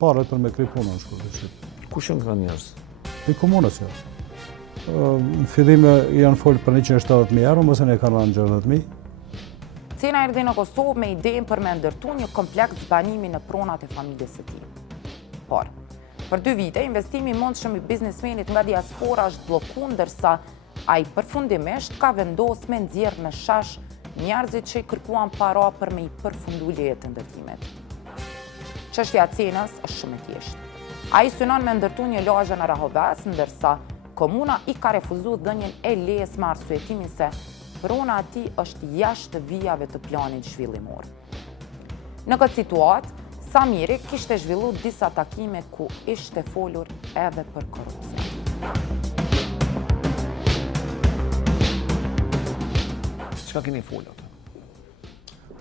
Paret për me kry punën në shkollë të Shqipë. Kush janë këta njerëz? I komunës jo. Në fillime janë folë për 170.000 euro, mëse ne kanë ranë 60.000. Cena erdhi në Kosovë me idenë për me ndërtu një kompleks banimi në pronat e familjes së tij. Por, për 2 vite, investimi i mundshëm i biznesmenit nga diaspora është bllokuar, ndërsa ai përfundimisht ka vendosur me nxjerrë në shesh njerëzit që i kërkuan para për me i përfundu lejet të ndërtimit. Çështja e cenës është shumë e thjeshtë. Ai synon me ndërtu një lagje në Rahovec, ndërsa komuna i ka refuzuar dhënien e lejes me arsyetimin se prona e tij është jashtë vijave të planit zhvillimor. Në këtë situatë, Samiri kishte zhvilluar disa takime ku ishte folur edhe për korrupsion. Çka keni folur?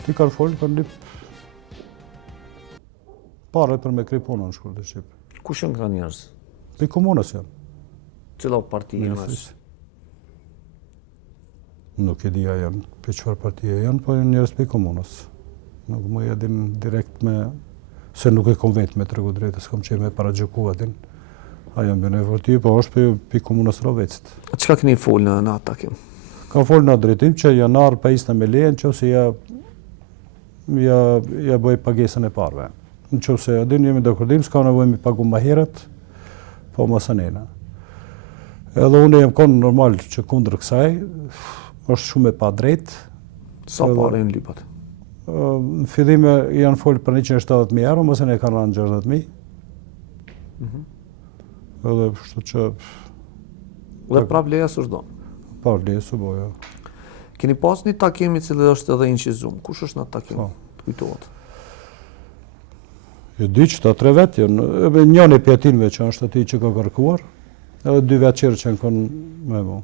Ti kanë folë për një paret për me kry punën në shkollë të Shqipë. Kush janë këta njerëz? I komunës janë. Cila parti janë? Nuk e dija janë, për çfarë partije janë, po janë njerëz për komunës. Nuk më jedin direkt me, se nuk e kom vetë me tregu drejtë, s'kom qenë me paragjyku atin. A janë bënë e vërti, po është për komunës Rovecit. Çka keni folë në atë takim? Ka folë në drejtim që janar pajisnë me lejen që ose ja bëj pagesën e parve. Në që ose adin jemi dakordim, s'ka nevojë me pagu ma herët, po mos anena. Edhe unë jem konë normal që kundër kësaj, është shumë e pa drejt. Sa pare në lipat? Në fillime janë folë për 170.000 euro, mëse ne kanë ranë 60.000. Edhe kështu që... Dhe prap leja s'është do? Par leja s'u boja. Keni pas një takim i cili është edhe inqizum. Kush është në takim? Të kujtohet? E di që ta 3 vetë janë, njën e pjetinve që është ati që ka kërkuar, edhe 2 vetë qërë që në konë me mu.